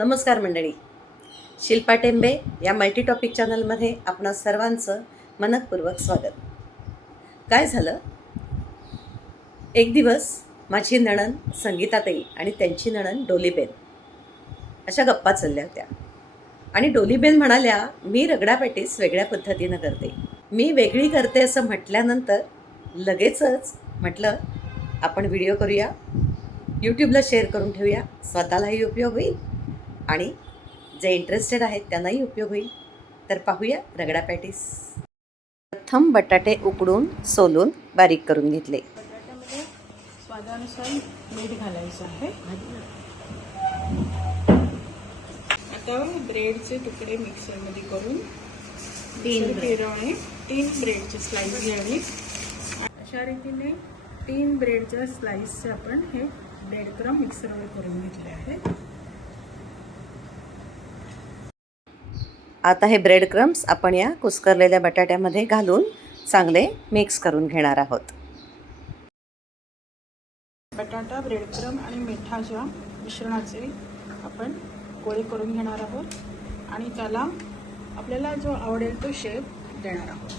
नमस्कार मंडळी, शिल्पा टेंबे या मल्टी टॉपिक चॅनलमध्ये आपणा सर्वांचं मनपूर्वक स्वागत. काय झालं, एक दिवस माझी नणंद संगीताताई आणि त्यांची नणंद डोलीबेन अशा गप्पा चालल्या होत्या आणि डोलीबेन म्हणाल्या, मी रगडा पॅटीस वेगळ्या पद्धतीनं करते. मी वेगळी करते असं म्हटल्यानंतर लगेचच म्हटलं, आपण व्हिडिओ करूया, यूट्यूबला शेअर करून ठेवूया, स्वतःलाही उपयोग होईल आणि जे इंटरेस्टेड आहेत त्यांनाही उपयोग होईल. तर पाहूया रगडा पॅटीस. प्रथम बटाटे उकडून सोलून बारीक करून घेतले. बटाट्यामध्ये स्वादानुसार मीठ घालायचं आहे. आता ब्रेडचे तुकडे मिक्सरमध्ये करून फिरवणे. 3 ब्रेडचे स्लाइस घ्यावे. अशा रीतीने 3 ब्रेडच्या स्लाइसचे आपण हे ब्रेड क्रम मिक्सरवर करून घेतले आहेत. आता हे ब्रेड क्रम्स आपण या कुस्करलेल्या बटाट्यामध्ये घालून चांगले मिक्स करून घेणार आहोत. बटाटा, ब्रेड क्रम आणि मिठाच्या मिश्रणाचे आपण गोळे करून घेणार आहोत आणि त्याला आपल्याला जो आवडेल तो शेप देणार आहोत.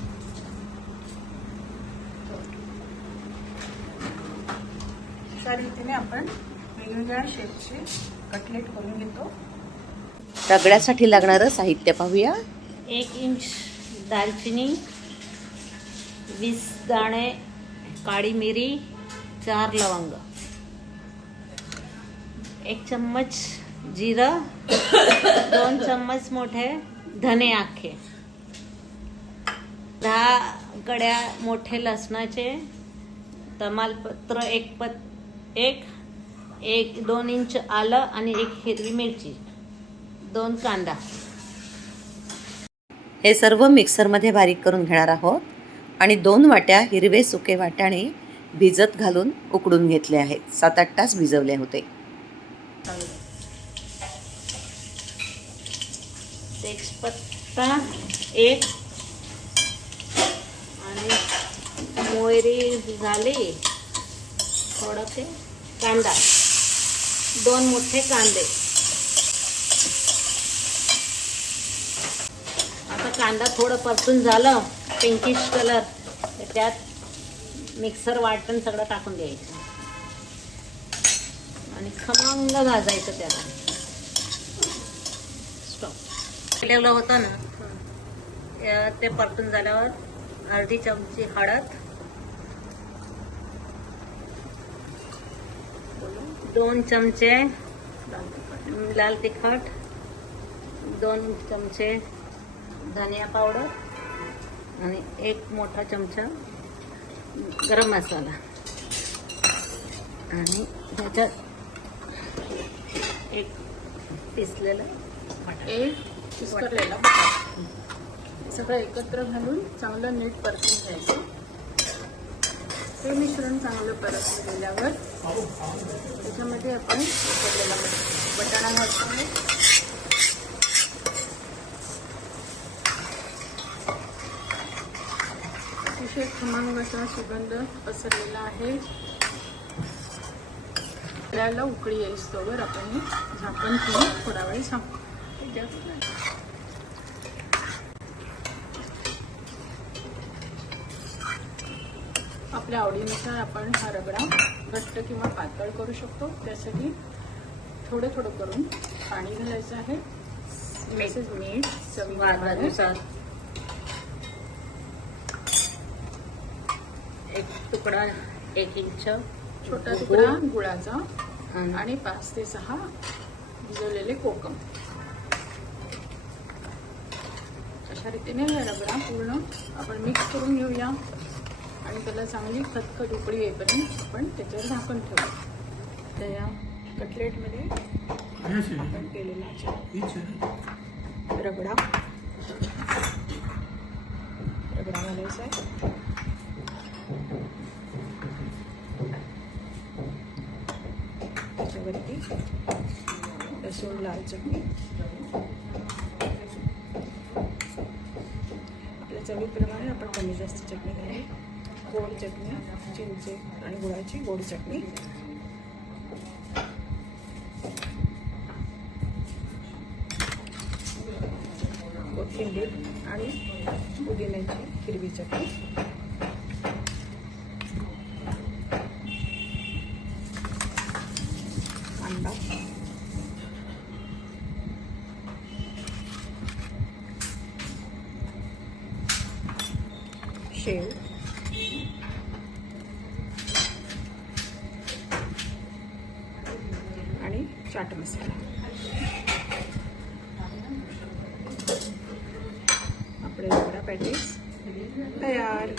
अशा रीतीने आपण वेगवेगळ्या शेपचे कटलेट करून घेतो. रगड्यासाठी लागणारं साहित्य पाहूया. 1 इंच दालचिनी, 20 दाणे काळी मिरी, 4 लवंग, 1 चम्मच जिरं, 2 चम्मच मोठे धने आखे, 10 कड्या मोठे लसणाचे, तमालपत्र 2 इंच आलं आणि 1 हिरवी मिरची, 2 कांदा. हे सर्व मिक्सरमध्ये बारीक करून घेणार आहोत आणि 2 वाट्या हिरवे सुके वाटाणे भिजत घालून उकडून घेतले आहेत. 7-8 तास भिजवले होते. तेजपत्ता 1 आणि मोहरी झाली थोडं, ते कांदा 2 मोठे कांदे. आता कांदा थोडं परतून झालं पिंकिश कलर, त्यात मिक्सर वाटण सगळं टाकून द्यायचं आणि खमंग भाजायचं. त्याला स्टॉप ठेवलं होतं ना, ते परतून झाल्यावर अर्धी चमची हळद, 2 चमचे लाल तिखट, 2 चमचे धनिया पावडर आणि 1 मोठा चमचा गरम मसाला आणि त्याच्यात 1 पिसलेलं कुस्करलेला बटाटा सगळं एकत्र घालून चांगलं नीट परतून घ्यायचं. हे मिश्रण चांगलं परतून गेल्यावर त्याच्यामध्ये आपण उकडलेला बटाणा घालतो. अतिशय खमंग असा सुगंध पसरलेला आहे. त्याला उकळी येईस्तोवर आपण झाकण ठेवून थोडा वेळ झाकू. आपल्या आवडीनुसार आपण हा रगडा घट्ट किंवा पातळ करू शकतो. त्यासाठी थोडं थोडं करून पाणी घालायचं आहे. मीठ स्वादानुसार, 1 तुकडा 1 इंच छोटा तुकडा गुळाचा आणि 5 ते 6 भिजवलेले कोकम. अशा रीतीने हा रगडा पूर्ण आपण मिक्स करून घेऊया आणि त्याला चांगली खतखत उकळी येईपर्यंत आपण त्याच्यावर झाकण ठेवू. तर या कटलेटमध्ये आपण केलेला रगडा घालायचा आहे. त्याच्यावरती लसूण, लाल चटणी, आपल्या चवीप्रमाणे आपण कमी जास्त चटणी घालू. गोड चटणी, चिंचे आणि गुळाची गोड चटणी. कोथिंबीर आणि पुदिन्याची हिरवी चटणी. कांदा, शेव, आणि चाट मसाला. आपले रगडा पॅटीस तयार.